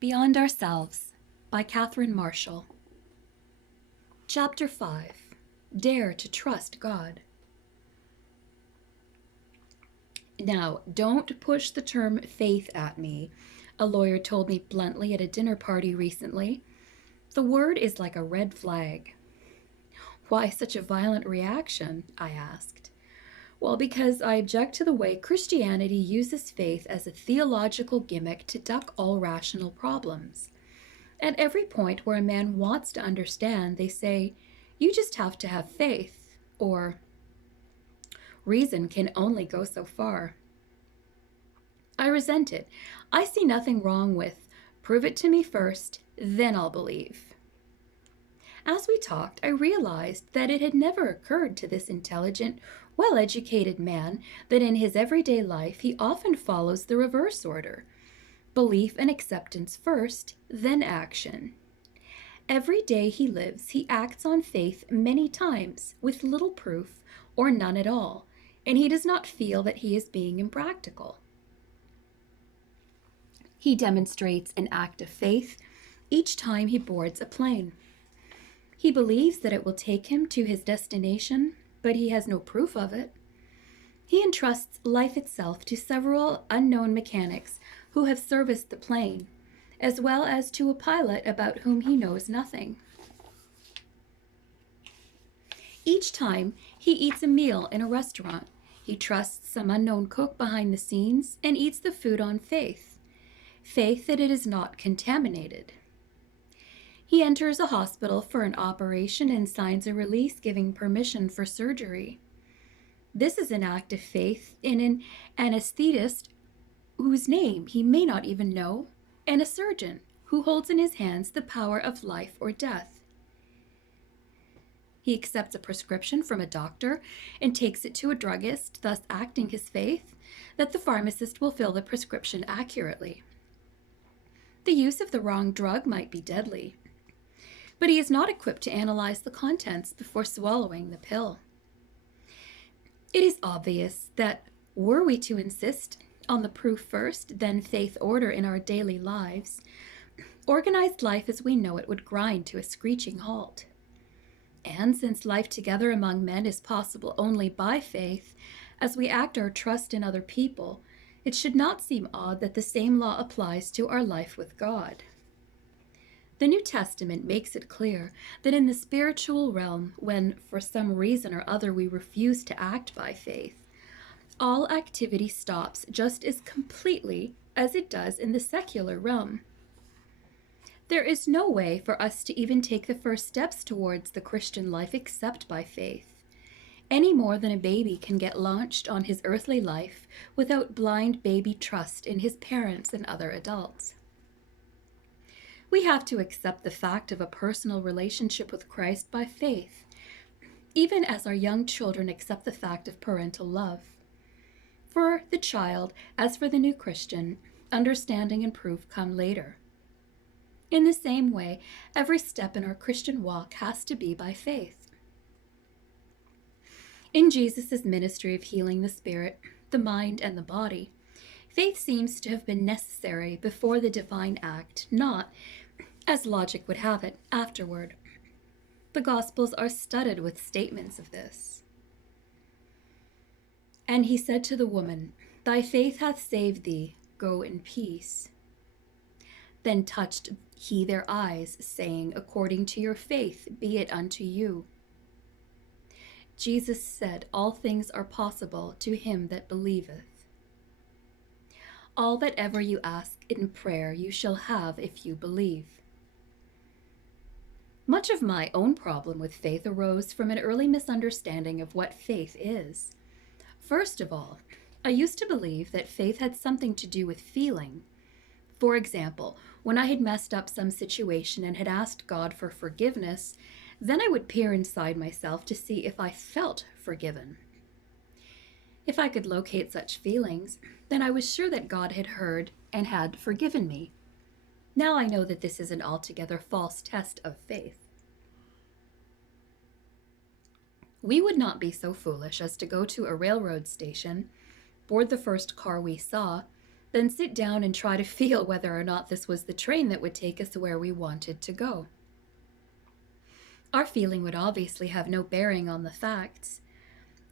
Beyond Ourselves by Catherine Marshall. Chapter 5. Dare to Trust God. Now, don't push the term faith at me, a lawyer told me bluntly at a dinner party recently. The word is like a red flag. Why such a violent reaction? I asked. Well, because I object to the way Christianity uses faith as a theological gimmick to duck all rational problems. At every point where a man wants to understand, they say, you just have to have faith, or reason can only go so far. I resent it. I see nothing wrong with, prove it to me first, then I'll believe. As we talked, I realized that it had never occurred to this intelligent, well-educated man that in his everyday life he often follows the reverse order. Belief and acceptance first, then action. Every day he lives, he acts on faith many times, with little proof or none at all, and he does not feel that he is being impractical. He demonstrates an act of faith each time he boards a plane. He believes that it will take him to his destination, but he has no proof of it. He entrusts life itself to several unknown mechanics who have serviced the plane, as well as to a pilot about whom he knows nothing. Each time he eats a meal in a restaurant, he trusts some unknown cook behind the scenes and eats the food on faith that it is not contaminated. He enters a hospital for an operation and signs a release giving permission for surgery. This is an act of faith in an anesthetist whose name he may not even know, and a surgeon who holds in his hands the power of life or death. He accepts a prescription from a doctor and takes it to a druggist, thus acting his faith that the pharmacist will fill the prescription accurately. The use of the wrong drug might be deadly, but he is not equipped to analyze the contents before swallowing the pill. It is obvious that were we to insist on the proof first, then faith order in our daily lives, organized life as we know it would grind to a screeching halt. And since life together among men is possible only by faith, as we act our trust in other people, it should not seem odd that the same law applies to our life with God. The New Testament makes it clear that in the spiritual realm, when for some reason or other we refuse to act by faith, all activity stops just as completely as it does in the secular realm. There is no way for us to even take the first steps towards the Christian life except by faith, any more than a baby can get launched on his earthly life without blind baby trust in his parents and other adults. We have to accept the fact of a personal relationship with Christ by faith, even as our young children accept the fact of parental love. For the child, as for the new Christian, understanding and proof come later. In the same way, every step in our Christian walk has to be by faith. In Jesus' ministry of healing the spirit, the mind, and the body, faith seems to have been necessary before the divine act, not, as logic would have it, afterward. The Gospels are studded with statements of this. And he said to the woman, "Thy faith hath saved thee, go in peace." Then touched he their eyes, saying, "According to your faith be it unto you." Jesus said, "All things are possible to him that believeth." All that ever you ask in prayer you shall have if you believe. Much of my own problem with faith arose from an early misunderstanding of what faith is. First of all, I used to believe that faith had something to do with feeling. For example, when I had messed up some situation and had asked God for forgiveness, then I would peer inside myself to see if I felt forgiven. If I could locate such feelings, then I was sure that God had heard and had forgiven me. Now I know that this is an altogether false test of faith. We would not be so foolish as to go to a railroad station, board the first car we saw, then sit down and try to feel whether or not this was the train that would take us where we wanted to go. Our feeling would obviously have no bearing on the facts.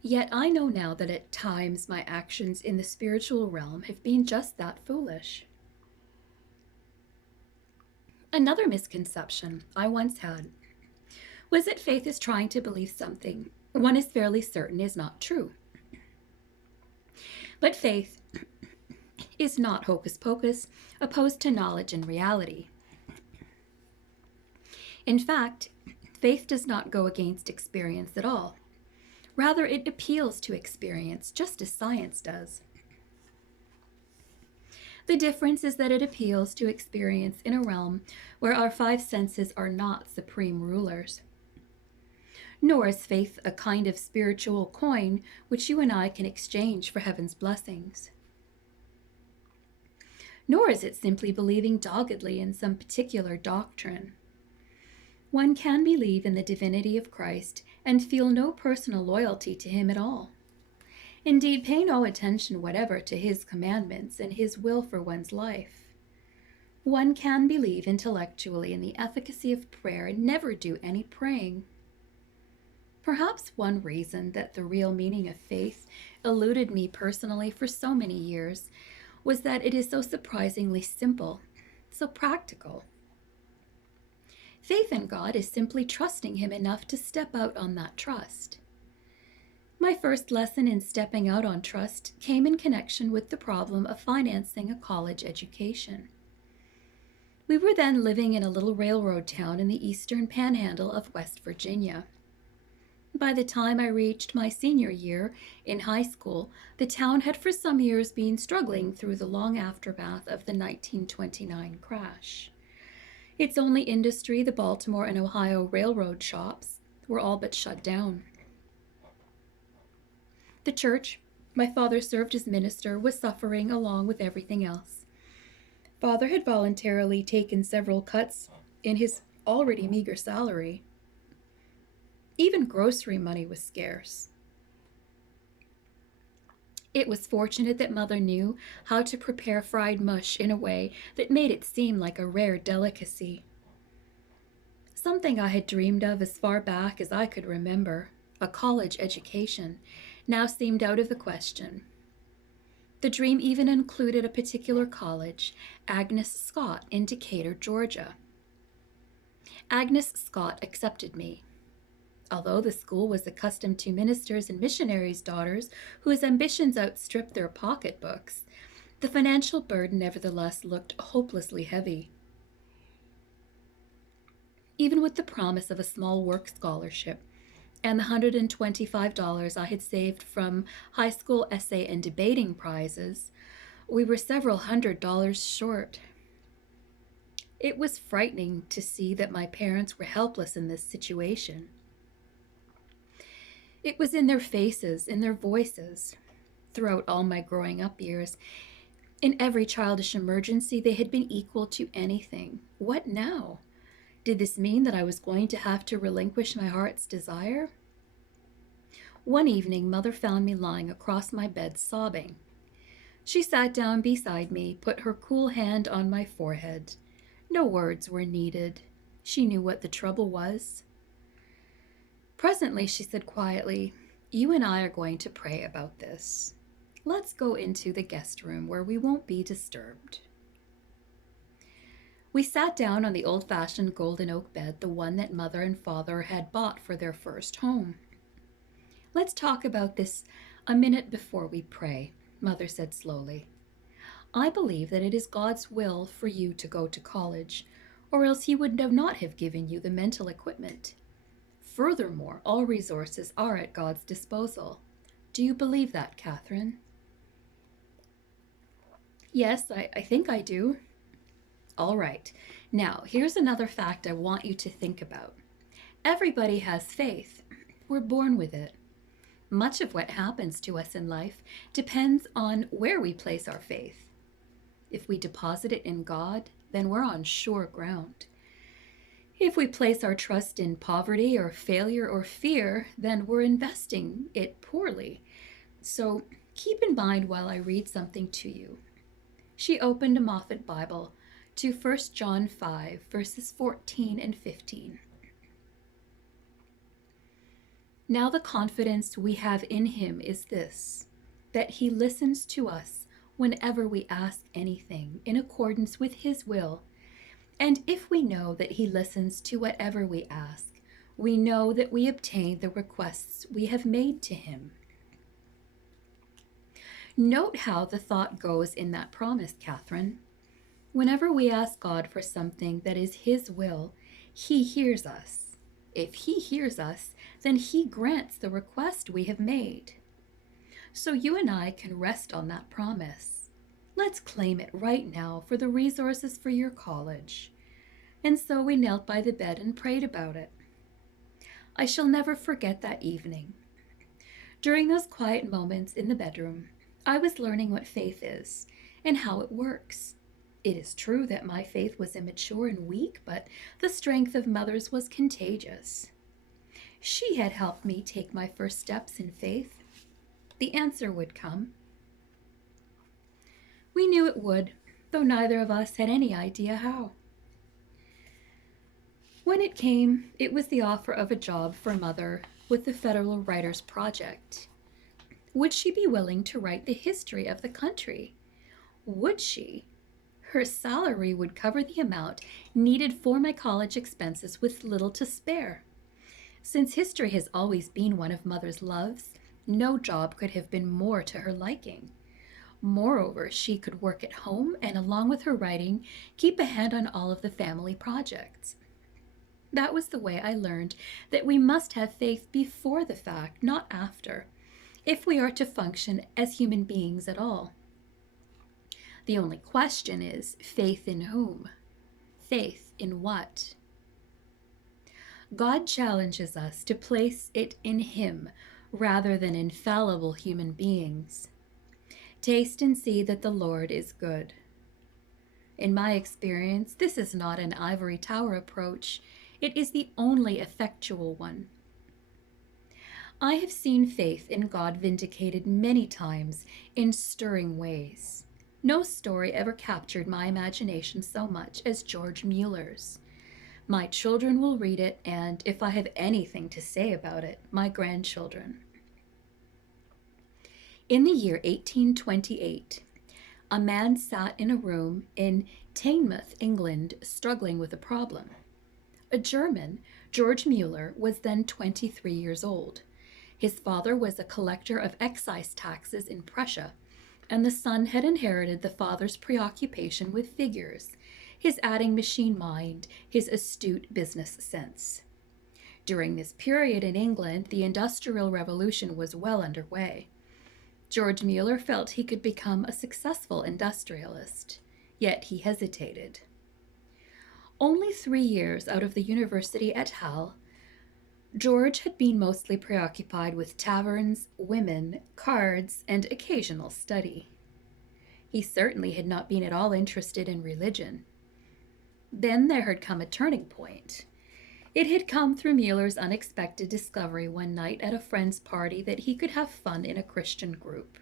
Yet I know now that at times my actions in the spiritual realm have been just that foolish. Another misconception I once had was that faith is trying to believe something one is fairly certain is not true. But faith is not hocus pocus opposed to knowledge and reality. In fact, faith does not go against experience at all. Rather, it appeals to experience just as science does. The difference is that it appeals to experience in a realm where our five senses are not supreme rulers. Nor is faith a kind of spiritual coin which you and I can exchange for heaven's blessings. Nor is it simply believing doggedly in some particular doctrine. One can believe in the divinity of Christ and feel no personal loyalty to him at all. Indeed, pay no attention whatever to his commandments and his will for one's life. One can believe intellectually in the efficacy of prayer and never do any praying. Perhaps one reason that the real meaning of faith eluded me personally for so many years was that it is so surprisingly simple, so practical. Faith in God is simply trusting him enough to step out on that trust. My first lesson in stepping out on trust came in connection with the problem of financing a college education. We were then living in a little railroad town in the eastern panhandle of West Virginia. By the time I reached my senior year in high school, the town had for some years been struggling through the long aftermath of the 1929 crash. Its only industry, the Baltimore and Ohio railroad shops, were all but shut down. The church my father served as minister was suffering along with everything else. Father had voluntarily taken several cuts in his already meager salary. Even grocery money was scarce. It was fortunate that Mother knew how to prepare fried mush in a way that made it seem like a rare delicacy. Something I had dreamed of as far back as I could remember, a college education, now seemed out of the question. The dream even included a particular college, Agnes Scott, in Decatur, Georgia. Agnes Scott accepted me. Although the school was accustomed to ministers and missionaries' daughters whose ambitions outstripped their pocketbooks, the financial burden nevertheless looked hopelessly heavy. Even with the promise of a small work scholarship and the $125 I had saved from high school essay and debating prizes, we were several $100s short. It was frightening to see that my parents were helpless in this situation. It was in their faces, in their voices. Throughout all my growing up years, in every childish emergency, they had been equal to anything. What now? Did this mean that I was going to have to relinquish my heart's desire? One evening, Mother found me lying across my bed sobbing. She sat down beside me, put her cool hand on my forehead. No words were needed. She knew what the trouble was. Presently, she said quietly, "You and I are going to pray about this. Let's go into the guest room where we won't be disturbed." We sat down on the old-fashioned golden oak bed, the one that Mother and Father had bought for their first home. "Let's talk about this a minute before we pray," Mother said slowly. "I believe that it is God's will for you to go to college, or else he would not have given you the mental equipment. Furthermore, all resources are at God's disposal. Do you believe that, Catherine?" "Yes, I think I do." "All right. Now, here's another fact I want you to think about. Everybody has faith. We're born with it. Much of what happens to us in life depends on where we place our faith. If we deposit it in God, then we're on sure ground. If we place our trust in poverty or failure or fear, then we're investing it poorly. So keep in mind while I read something to you. she opened a Moffat Bible to 1 John 5, verses 14 and 15. Now the confidence we have in him is this, that he listens to us whenever we ask anything in accordance with his will. And if we know that he listens to whatever we ask, we know that we obtain the requests we have made to him. Note how the thought goes in that promise, Catherine. Whenever we ask God for something that is his will, he hears us. If he hears us, then he grants the request we have made. So you and I can rest on that promise. Let's claim it right now for the resources for your college. And so we knelt by the bed and prayed about it. I shall never forget that evening. During those quiet moments in the bedroom, I was learning what faith is and how it works. It is true that my faith was immature and weak, but the strength of Mother's was contagious. She had helped me take my first steps in faith. The answer would come. We knew it would, though neither of us had any idea how. When it came, it was the offer of a job for Mother with the Federal Writers Project. Would she be willing to write the history of the country? Would she? Her salary would cover the amount needed for my college expenses with little to spare. Since history has always been one of Mother's loves, no job could have been more to her liking. Moreover, she could work at home and, along with her writing, keep a hand on all of the family projects. That was the way I learned that we must have faith before the fact, not after, if we are to function as human beings at all. The only question is, faith in whom? Faith in what? God challenges us to place it in him rather than in fallible human beings. Taste and see that the Lord is good. In my experience, this is not an ivory tower approach. It is the only effectual one. I have seen faith in God vindicated many times in stirring ways. No story ever captured my imagination so much as George Mueller's. My children will read it, and if I have anything to say about it, my grandchildren. In the year 1828, a man sat in a room in Teignmouth, England, struggling with a problem. A German, George Mueller, was then 23 years old. His father was a collector of excise taxes in Prussia, and the son had inherited the father's preoccupation with figures, his adding machine mind, his astute business sense. During this period in England, the Industrial Revolution was well underway. George Mueller felt he could become a successful industrialist, yet he hesitated. Only 3 years out of the university at Halle, George had been mostly preoccupied with taverns, women, cards, and occasional study. He certainly had not been at all interested in religion. Then there had come a turning point. It had come through Mueller's unexpected discovery one night at a friend's party that he could have fun in a Christian group.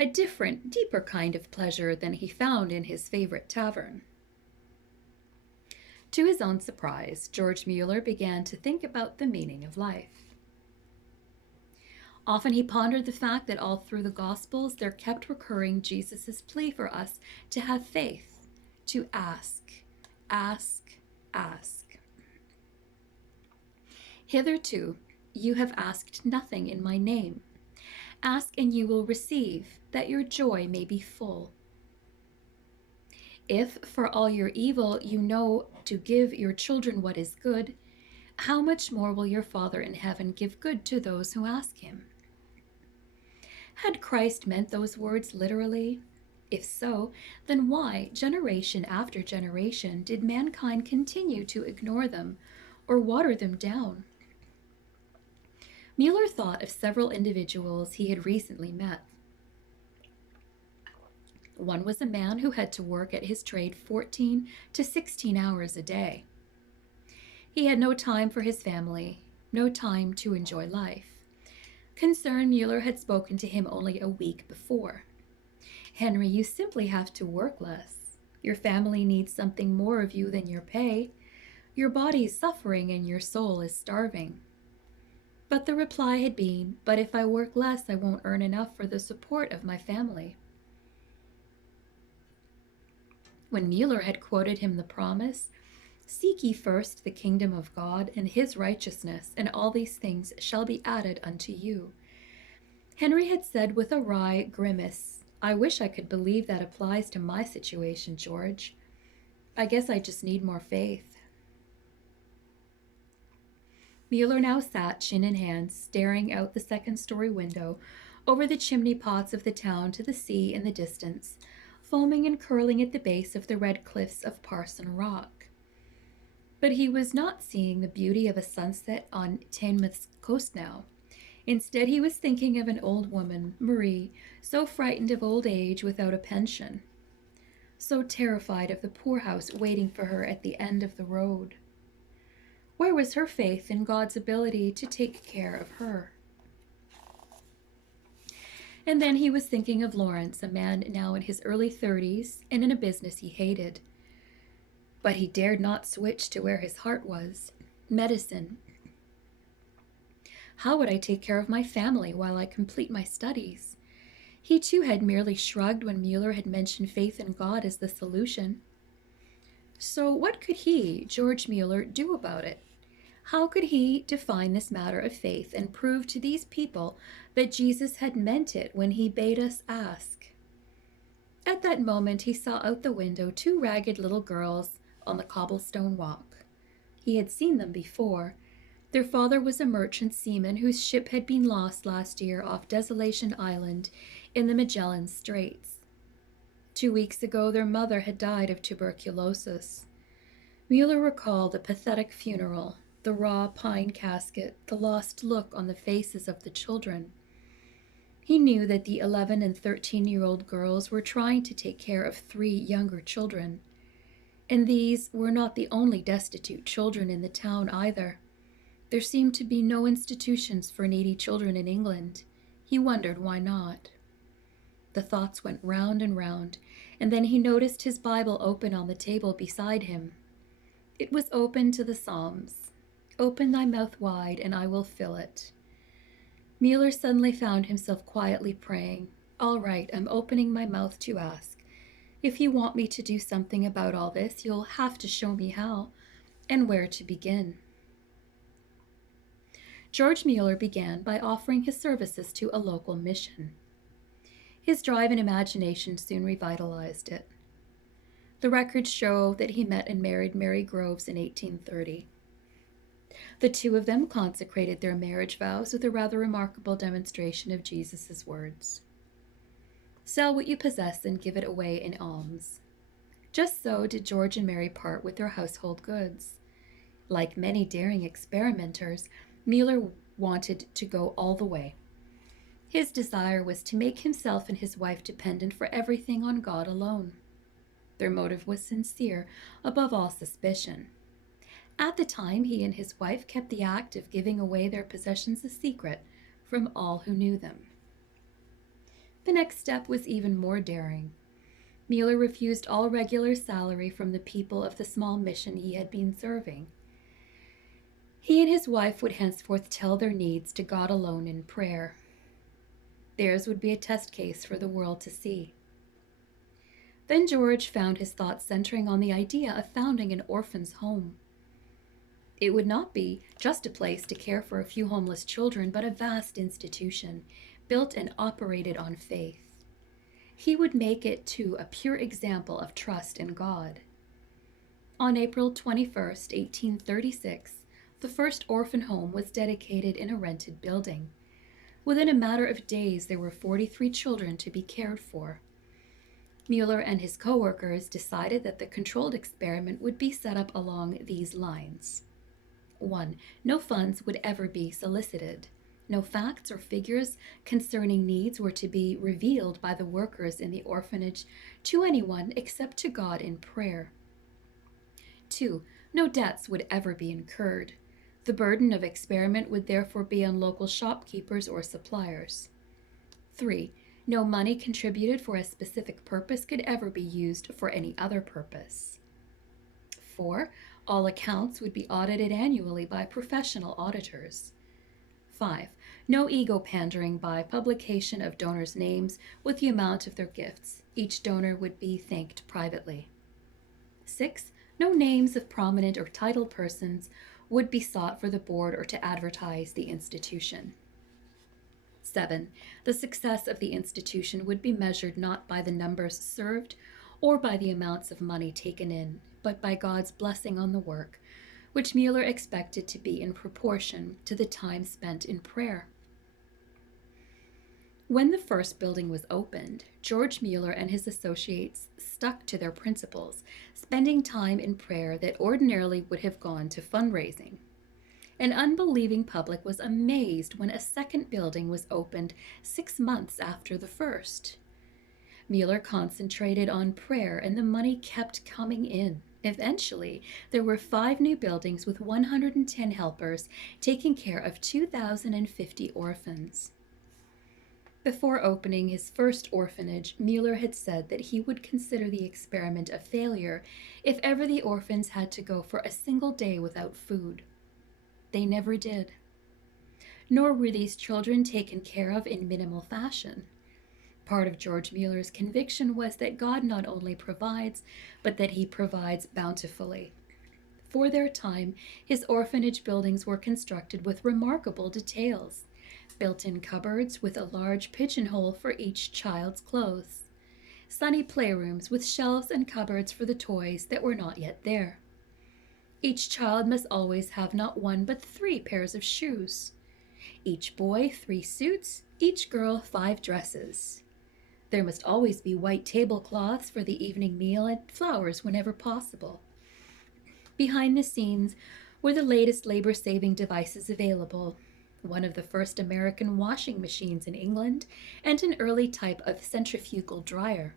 A different, deeper kind of pleasure than he found in his favorite tavern. To his own surprise, George Mueller began to think about the meaning of life. Often he pondered the fact that all through the Gospels there kept recurring Jesus' plea for us to have faith, to ask, ask, ask. Hitherto you have asked nothing in my name. Ask and you will receive, that your joy may be full. If, for all your evil, you know to give your children what is good, how much more will your Father in heaven give good to those who ask him? Had Christ meant those words literally? If so, then why, generation after generation, did mankind continue to ignore them or water them down? Mueller thought of several individuals he had recently met. One was a man who had to work at his trade 14 to 16 hours a day. He had no time for his family, no time to enjoy life. Concerned, Mueller had spoken to him only a week before. Henry, you simply have to work less. Your family needs something more of you than your pay. Your body is suffering and your soul is starving. But the reply had been, but if I work less, I won't earn enough for the support of my family. When Mueller had quoted him the promise, "Seek ye first the kingdom of God and his righteousness, and all these things shall be added unto you," Henry had said with a wry grimace, "I wish I could believe that applies to my situation, George. I guess I just need more faith." Mueller now sat, chin in hand, staring out the second-story window over the chimney pots of the town to the sea in the distance, foaming and curling at the base of the red cliffs of Parson Rock. But he was not seeing the beauty of a sunset on Teignmouth's coast now. Instead, he was thinking of an old woman, Marie, so frightened of old age without a pension, so terrified of the poorhouse waiting for her at the end of the road. Where was her faith in God's ability to take care of her? And then he was thinking of Lawrence, a man now in his early 30s and in a business he hated. But he dared not switch to where his heart was, medicine. How would I take care of my family while I complete my studies? He too had merely shrugged when Mueller had mentioned faith in God as the solution. So what could he, George Mueller, do about it? How could he define this matter of faith and prove to these people that Jesus had meant it when he bade us ask? At that moment he saw out the window two ragged little girls on the cobblestone walk. He had seen them before. Their father was a merchant seaman whose ship had been lost last year off Desolation Island in the Magellan Straits. 2 weeks ago their mother had died of tuberculosis. Mueller recalled the pathetic funeral, the raw pine casket, the lost look on the faces of the children. He knew that the 11 and 13-year-old girls were trying to take care of 3 younger children. And these were not the only destitute children in the town either. There seemed to be no institutions for needy children in England. He wondered why not. The thoughts went round and then he noticed his Bible open on the table beside him. It was open to the Psalms. "Open thy mouth wide, and I will fill it." Mueller suddenly found himself quietly praying, "All right, I'm opening my mouth to ask. If you want me to do something about all this, you'll have to show me how and where to begin." George Mueller began by offering his services to a local mission. His drive and imagination soon revitalized it. The records show that he met and married Mary Groves in 1830. The two of them consecrated their marriage vows with a rather remarkable demonstration of Jesus' words. "Sell what you possess and give it away in alms." Just so did George and Mary part with their household goods. Like many daring experimenters, Mueller wanted to go all the way. His desire was to make himself and his wife dependent for everything on God alone. Their motive was sincere, above all suspicion. At the time, he and his wife kept the act of giving away their possessions a secret from all who knew them. The next step was even more daring. Mueller refused all regular salary from the people of the small mission he had been serving. He and his wife would henceforth tell their needs to God alone in prayer. Theirs would be a test case for the world to see. Then George found his thoughts centering on the idea of founding an orphan's home. It would not be just a place to care for a few homeless children, but a vast institution, built and operated on faith. He would make it, too, a pure example of trust in God. On April 21st, 1836, the first orphan home was dedicated in a rented building. Within a matter of days, there were 43 children to be cared for. Mueller and his co-workers decided that the controlled experiment would be set up along these lines. 1. No funds would ever be solicited. No facts or figures concerning needs were to be revealed by the workers in the orphanage to anyone except to God in prayer. 2. No debts would ever be incurred. The burden of experiment would therefore be on local shopkeepers or suppliers. 3. No money contributed for a specific purpose could ever be used for any other purpose. 4. All accounts would be audited annually by professional auditors. 5. No ego pandering by publication of donors' names with the amount of their gifts. Each donor would be thanked privately. 6. No names of prominent or titled persons would be sought for the board or to advertise the institution. 7. The success of the institution would be measured not by the numbers served or by the amounts of money taken in, but by God's blessing on the work, which Mueller expected to be in proportion to the time spent in prayer. When the first building was opened, George Mueller and his associates stuck to their principles, spending time in prayer that ordinarily would have gone to fundraising. An unbelieving public was amazed when a second building was opened 6 months after the first. Mueller concentrated on prayer and the money kept coming in. Eventually, there were 5 new buildings with 110 helpers taking care of 2,050 orphans. Before opening his first orphanage, Mueller had said that he would consider the experiment a failure if ever the orphans had to go for a single day without food. They never did. Nor were these children taken care of in minimal fashion. Part of George Mueller's conviction was that God not only provides, but that he provides bountifully. For their time, his orphanage buildings were constructed with remarkable details. Built-in cupboards with a large pigeonhole for each child's clothes. Sunny playrooms with shelves and cupboards for the toys that were not yet there. Each child must always have not 1 but 3 pairs of shoes. Each boy 3 suits, each girl 5 dresses. There must always be white tablecloths for the evening meal and flowers whenever possible. Behind the scenes were the latest labor-saving devices available, one of the first American washing machines in England, and an early type of centrifugal dryer.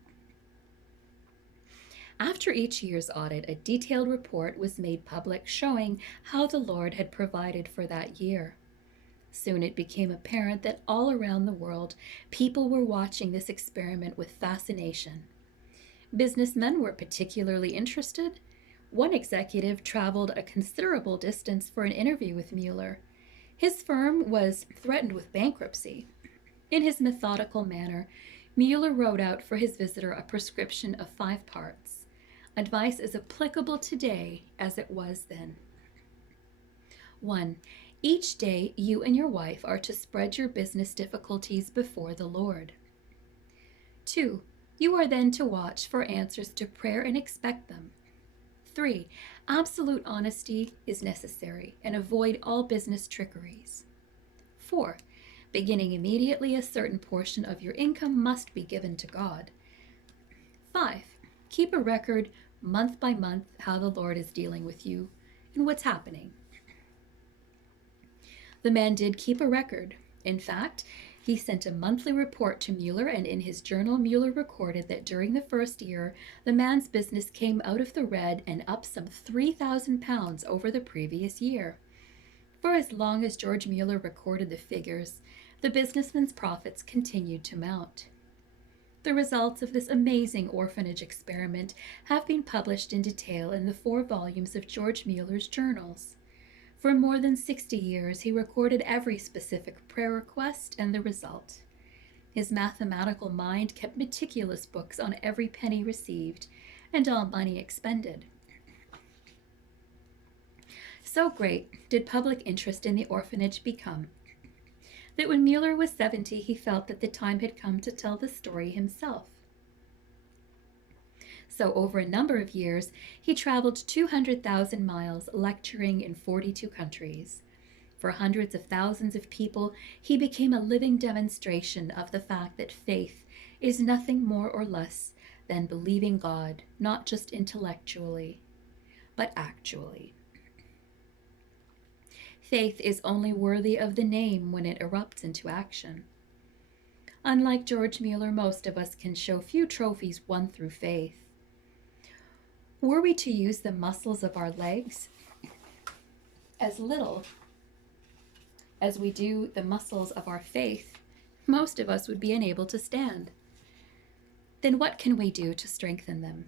After each year's audit, a detailed report was made public showing how the Lord had provided for that year. Soon it became apparent that all around the world, people were watching this experiment with fascination. Businessmen were particularly interested. One executive traveled a considerable distance for an interview with Mueller. His firm was threatened with bankruptcy. In his methodical manner, Mueller wrote out for his visitor a prescription of 5 parts. Advice as applicable today as it was then. 1. Each day, you and your wife are to spread your business difficulties before the Lord. 2. You are then to watch for answers to prayer and expect them. 3. Absolute honesty is necessary and avoid all business trickeries. 4. Beginning immediately, a certain portion of your income must be given to God. 5. Keep a record month by month how the Lord is dealing with you and what's happening. The man did keep a record. In fact, he sent a monthly report to Mueller, and in his journal, Mueller recorded that during the first year, the man's business came out of the red and up some 3,000 pounds over the previous year. For as long as George Mueller recorded the figures, the businessman's profits continued to mount. The results of this amazing orphanage experiment have been published in detail in the 4 volumes of George Mueller's journals. For more than 60 years, he recorded every specific prayer request and the result. His mathematical mind kept meticulous books on every penny received and all money expended. So great did public interest in the orphanage become that when Mueller was 70, he felt that the time had come to tell the story himself. So over a number of years, he traveled 200,000 miles, lecturing in 42 countries. For hundreds of thousands of people, he became a living demonstration of the fact that faith is nothing more or less than believing God, not just intellectually, but actually. Faith is only worthy of the name when it erupts into action. Unlike George Mueller, most of us can show few trophies won through faith. Were we to use the muscles of our legs as little as we do the muscles of our faith, most of us would be unable to stand. Then what can we do to strengthen them?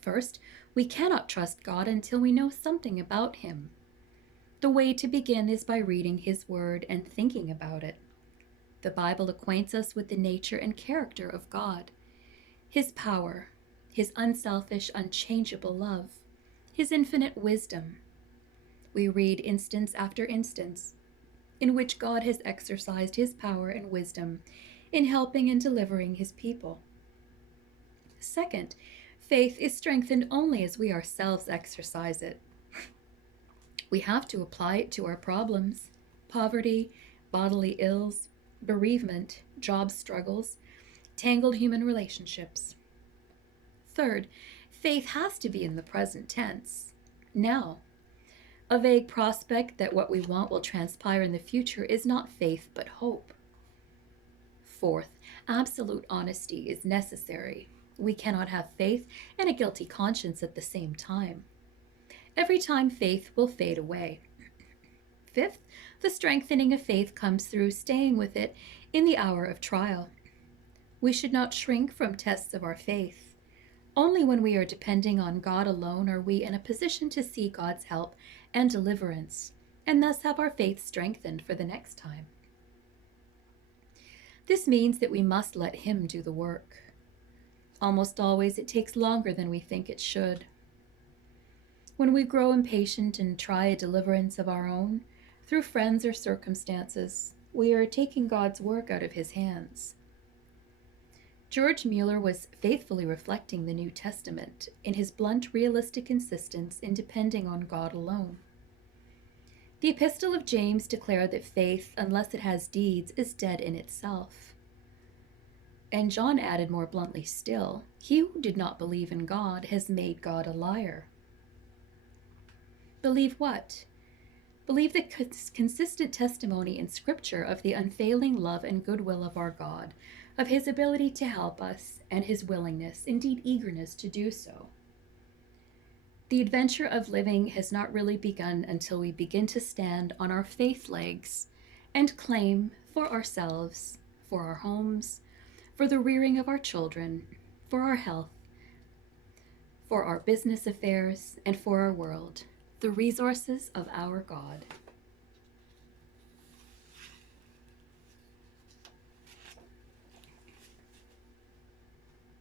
First, we cannot trust God until we know something about Him. The way to begin is by reading His Word and thinking about it. The Bible acquaints us with the nature and character of God, His power, His unselfish, unchangeable love, His infinite wisdom. We read instance after instance in which God has exercised His power and wisdom in helping and delivering His people. Second, faith is strengthened only as we ourselves exercise it. We have to apply it to our problems: poverty, bodily ills, bereavement, job struggles, tangled human relationships. Third, faith has to be in the present tense. Now, a vague prospect that what we want will transpire in the future is not faith but hope. Fourth, absolute honesty is necessary. We cannot have faith and a guilty conscience at the same time. Every time faith will fade away. Fifth, the strengthening of faith comes through staying with it in the hour of trial. We should not shrink from tests of our faith. Only when we are depending on God alone are we in a position to see God's help and deliverance, and thus have our faith strengthened for the next time. This means that we must let Him do the work. Almost always it takes longer than we think it should. When we grow impatient and try a deliverance of our own, through friends or circumstances, we are taking God's work out of His hands. George Mueller was faithfully reflecting the New Testament in his blunt, realistic insistence in depending on God alone. The Epistle of James declared that faith, unless it has deeds, is dead in itself. And John added more bluntly still, he who did not believe in God has made God a liar. Believe what? Believe the consistent testimony in Scripture of the unfailing love and goodwill of our God, of His ability to help us, and His willingness, indeed eagerness, to do so. The adventure of living has not really begun until we begin to stand on our faith legs and claim for ourselves, for our homes, for the rearing of our children, for our health, for our business affairs, and for our world, the resources of our God.